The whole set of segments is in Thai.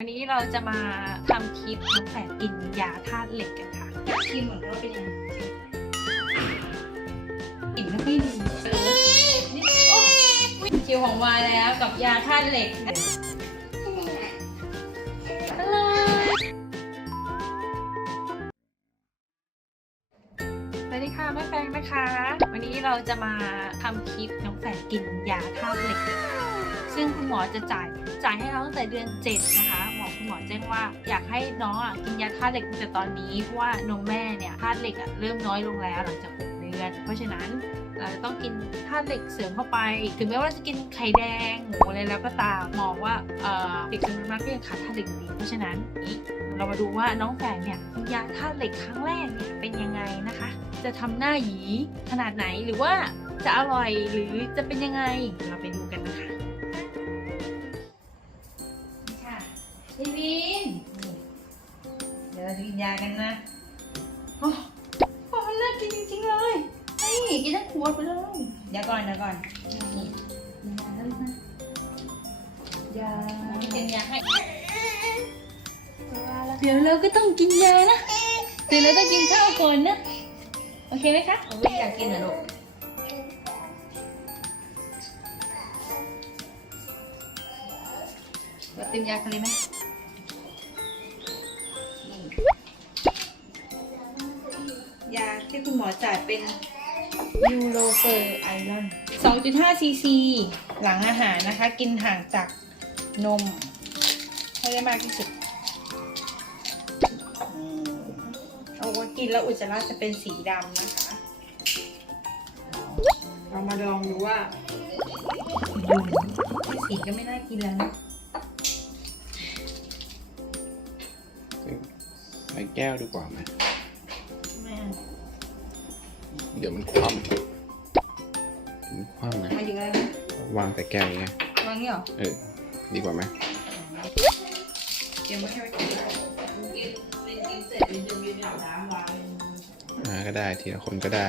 วันนี้เราจะมาทำคลิปน้องแฝดกินยาธาตุเหล็กกันค่ะอยากชิมเหมือนว่าเป็นยังไงกินไม่ค่อยดีนี่โอ้ยคิวของวายแล้วกับยาธาตุเหล็กสวัสดีค่ะแม่แฟงนะคะ วันนี้เราจะมาทำคลิปน้องแฝดกินยาธาตุเหล็ก ซึ่งคุณหมอจะจ่ายจ่ายให้เราตั้งแต่เดือน 7 นะคะ คุณหมอแจ้งว่า อยากให้น้องอะกินยาธาตุเหล็กแต่ตอนนี้เพราะว่านมแม่เนี่ยธาตุเหล็กอะเริ่มน้อยลงแล้วหลังจาก 6 เดือน เพราะฉะนั้นเราจะต้องกินธาตุเหล็กเสริมเข้าไป ถึงแม้ว่าจะกินไข่แดงหมูอะไรแล้วก็ตามมองว่าเด็กจำนวนมากก็ยังขาดธาตุเหล็กอยู่ดีเพราะฉะนั้นนี้เรามาดูว่าน้องแฝงเนี่ยกินยาธาตุเหล็กครั้งแรกเนี่ยเป็นยังไงนะคะ จะทำหน้าหยีขนาดไหนหรือว่าจะอร่อยหรือจะเป็นยังไงเราไปดูกันนะคะ ยวเราจะกินยากันนะโอ้โหมันน่ากินจริงๆเลยนี่กินทั้งขวดไปเลยเดี๋ยวก่อนเดี๋ยวก่อนนี่กินยาแล้วนะยากินยาให้เดี๋ยวเราก็ต้องกินยานะเดี๋ยวเราต้องกินข้าวก่อนนะ โอเคไหมคะไม่อยากกินเหรอลูกเราเต็มยากันเลยไหม ยาที่คุณหมอจ่ายเป็นยูโรเฟอร์ไอรอน 2.5 ซีซี หลังอาหารนะคะ กินห่างจากนม ให้ได้มากที่สุดอืมเอาไว้กินแล้วอุจจาระจะเป็นสีดำนะคะ เรามาลองดูว่าอืมสีก็ไม่น่ากินแล้วนะใส่แก้วดีกว่าไหมแม่ เดี๋ยวมันคว่ำมันคว่ำไงมาอยู่อะไรนะวางแต่แก้วอย่างเงี้ยวางนี่เหรอเออดีกว่าไหมเดี๋ยวไม่ให้ไปกินอ่าก็ได้ทีละคนก็ได้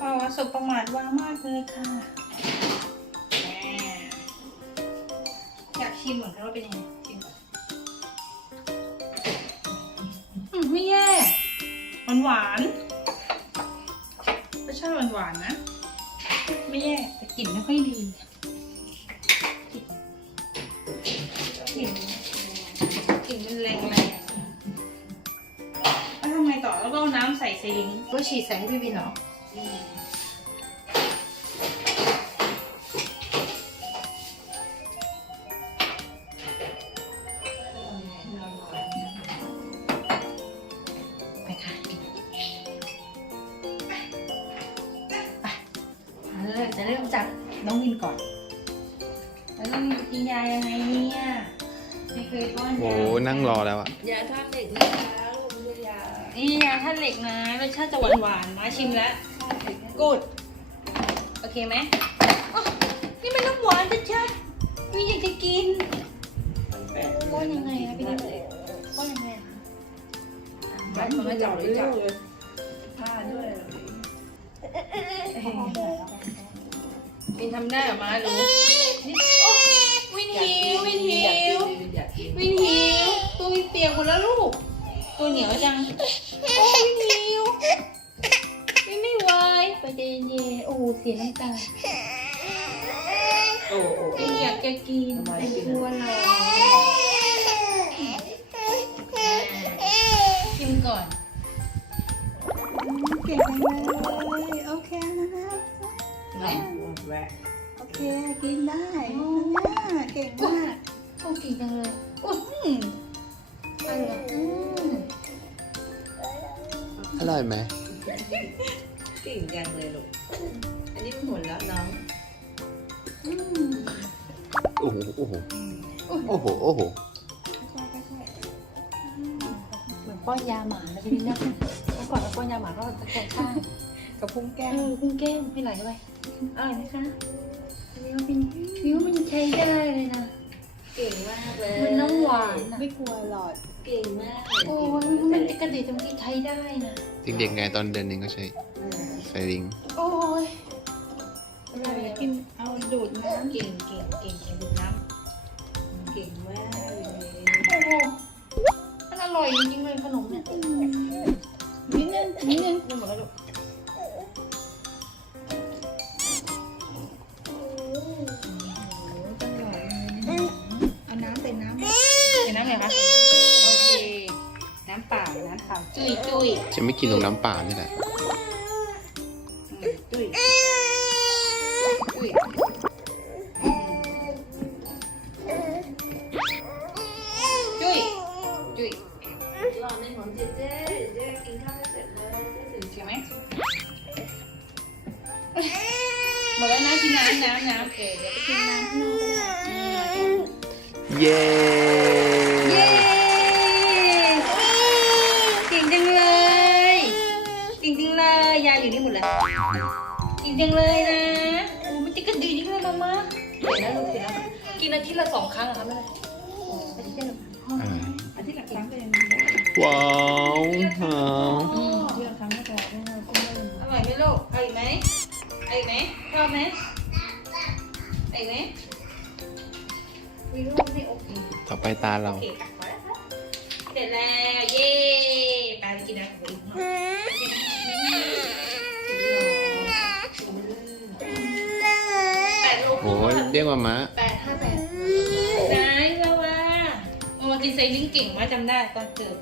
ป้าว่าสบประมาทว่ามากเลยค่ะแหมอยากชิมเหมือนกันว่าเป็นยังไง หวานหวานๆรสชาติหวานหวานๆนะ ไม่แย่แต่กลิ่นไม่ค่อยดีกลิ่นกลิ่นมันแรงแรงแล้วทำไงต่อแล้วก็เอาน้ำใส่ใส่ลิงก็ฉีดใส่ให้พี่บินเหรอ จะเริ่มจากน้องวินก่อน แล้วน้องวินกินยายังไงเนี่ยไม่เคยป้อนโอ้ยานั่งรอแล้วอะยาท่าเหล็กนะคะลูกไม่ใช่ยานี่ยาท่าตุเหล็กนะรสชาติจะหวานหวานๆนะชิมแล้วท่าเหล็กนะกูด โอเคไหมอ๋อนี่มันน้ำหวานชัดๆวินอยากจะกินมันแปดป้อนยังไงคะพี่นิดป้อนยังไงคะมันไม่จับเลยจับเลยท่าด้วย วินทำได้เหรอมารู้นี่โอ้วินหิววินหิวอยากกินวินหิวตัววินเปียกหมดแล้วลูก ตัวเหนียวจังโอ้วินหิววินไม่ไหวไปใจเย็นๆโอ้เสียน้ำตาโอ้โอ้วินอยากจะกินเป็นตัวเราชิมก่อนเก่งจังเลย จังเลยโอ้อืมอร่อยอืมอร่อยไหมเก่งจังเลยลูก อันนี้มันหมดแล้วน้องโอ้โหโอ้โหโอ้โหโอ้โหเหมือนป้อนยาหมานะพี่นิดนะเมื่อก่อนเราป้อนยาหมาก็ตะแคงข้างกับพุงแก้เอมอกุ้งแก้มให้ไหลเข้าไปอร่อยไหมคะนิ้วเป็นนิ้วมันใช้ได้เลยนะเก่งมากเลยมันน้ำหวานอะไม่กลัวหลอด เก่งมากโอ้ยมันจะกระดิกตรงที่ใช้ได้นะเด็กๆไงตอนเดือนหนึ่งก็ใช้ไฟลิงโอ้ยเวลากินเอาดูดน้ำเก่งเก่งเก่งเก่งดูน้ำเก่งมากเลยโอ้โหมันอร่อยจริงๆเลยขนมเนี่ยนิดนึงนิดนึงดูหมดแล้วลูก จุยจุยจะไม่กินตรงน้ำเปล่านี่แหละตุ้ยจุยจุยจุยรอในของเจเจเจกินข้าวไม่เสร็จเลยเจถึงใช่ไหมหมดแล้วนะกินน้ำน้ำน้ำโอเคเดี๋ยวไปกินน้ำข้างนอกก็ได้ เย้ จังเลยนะโอ้มันจะกระดีจังเลยมาม่าเดี๋ยวนะลูกเดี๋ยวนะกินอาทิตย์ละสองครั้งอะคะแม่อาทิตย์ละอ่าอาทิตย์ละครั้งก็ยังว้าวหาวอืมอาทิตย์ละครั้งก็พอเพราะว่าก็ไม่อร่อยไหมลูกเอาอีกไหมเอาอีกไหมชอบไหมเอาอีกไหมมีลูกให้อกอีกต่อไปตาเรา เรียกว่าม้าแปดห้าแปดไหนละว่าเอามากินไซลิงเก่งมาจำได้ตอนเกิด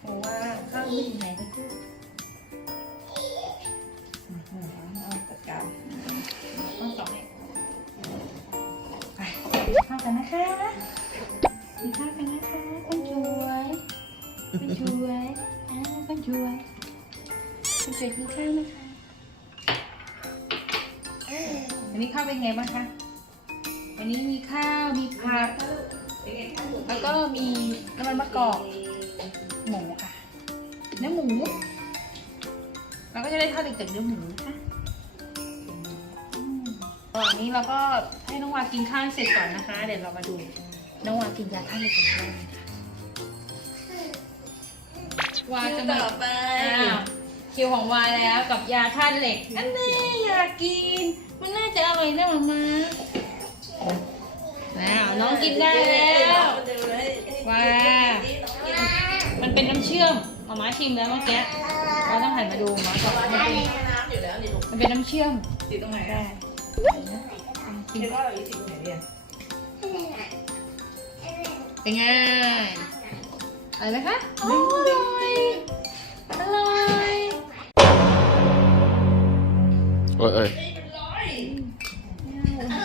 โอ้ว่าข้าวม่อยู่ไหนก็คือเอาตะกร้าต้องตอไปข้าวกันนะคะกินข้าวกันนะคะคนช่วยคนช่วยอ้าวคนช่วยคนช่วยกินข้าวนะคะ วันนี้ข้าวเป็นไงบ้างคะวันนี้มีข้าว มีผัก แล้วก็มีน้ำมันมะกอก หมูค่ะ เนื้อหมู เราก็จะได้ทอดเด็กจากเนื้อหมูนะคะอืมระหว่างนี้เราก็ให้น้องวากินข้าวเสร็จก่อนนะคะ เดี๋ยวเรามาดูน้องวากินยาท่าตุเหล็กกันบ้างนะคะวาจะมาต่อไปอ้าว คิวของวาแล้วกับยาธาตุเหล็ก อันนี้อยากกิน มันน่าจะอร่อยนะมามาแล้วน้องกินได้แล้วว้ามันเป็นน้ำเชื่อมหมาม้าชิมแล้วเมื่อกี้เราต้องหันมาดูหมาก่อนมันเป็นน้ำอยู่แล้วนี่ลูกมันเป็นน้ำเชื่อมติดตรงไหนได้กินข้าวอยู่ติดตรงไหนเนี่ยเป็นไงอะไรไหมคะอร่อยอร่อย โอ้ยเอ้ย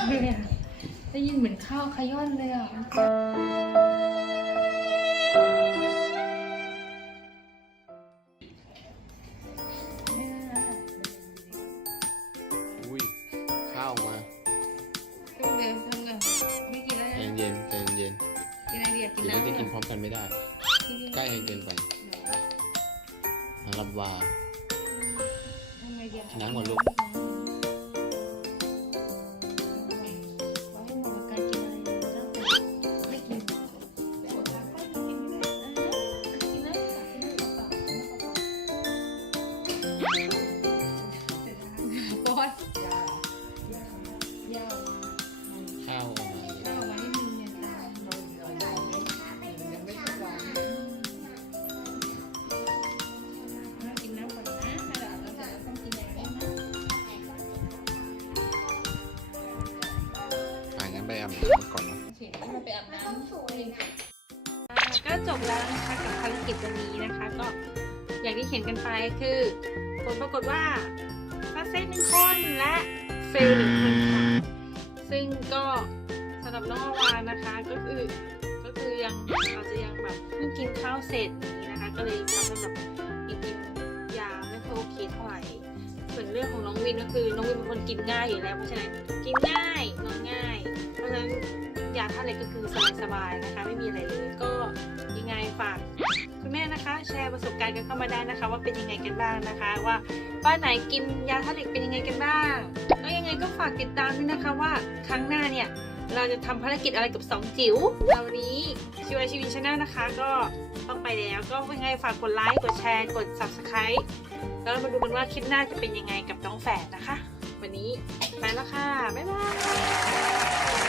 ดูเนี่ยได้ยินเหมือนข้าวขย้อนเลยอะ อุ้ยข้าวมาก็เดี๋ยวทำกันไม่กินแล้วใจนะเย็นใจเย็นกินอะไรดีอะกินเดี๋ยวเราน้ำจะก่กิอนนพร้อมกันไม่ได้ ใกล้กันเกินไปสำหรับวาทำไงดีอะน้ำก่อนลูก โอ๊ยข้าวออกมาถ้าออกมานิดนึงเนี่ยตามเราเรายังไม่ค่อยหวานเรากินน้ำก่อนนะแล้วเราจะต้องกินอะไรบ้างนะอ่างั้นไปอาบน้ำก่อนนะ โอเคเราไปอาบน้ำสูงก็จบแล้วนะคะกับภารกิจวันนี้นะคะ ก็อย่างที่เห็นกันไปคือผ ลปรากฏว่าซักเซสหนึ่งคนและเฟลหนึ่งคนค่ะซึ่งก็สำหรับน้องวานนะคะก็คือก็คือยังอาจจะยังแบบเพิ่งกินข้าวเสร็จนี้นะคะ ก็เลยทำให้แบบกินยาไม่ค่อยโอเคเท่าไหร่ส่วนเรื่องของน้องวินก็คือน้องวินเป็นคนกินง่ายอยู่แล้วเพราะฉะนั้นกินง่ายนอนง่าย เพราะฉะนั้นยาท่าเล็กก็คือสบายๆนะคะ ไม่มีอะไรเลยก็ยังไงฝาก นะคะ แชร์ประสบการณ์กันเข้ามาได้นะคะ ว่าเป็นยังไงกันบ้างนะคะ ว่าบ้านไหนกินยาทาตุเหล็กเป็นยังไงกันบ้างแล้วยังไงก็ฝากติดตามด้วยนะคะว่าครั้งหน้าเนี่ยเราจะทำภารกิจอะไรกับสองจิ๋วเราวันนี้ชีวชีวีชาแนลนะคะ ก็ต้องไปแล้วก็ยังไงฝากกดไลค์กดแชร์กด subscribe แล้วมาดูกันว่าคลิปหน้าจะเป็นยังไงกับน้องแฝดนะคะ วันนี้ไปแล้วค่ะ บ๊ายบาย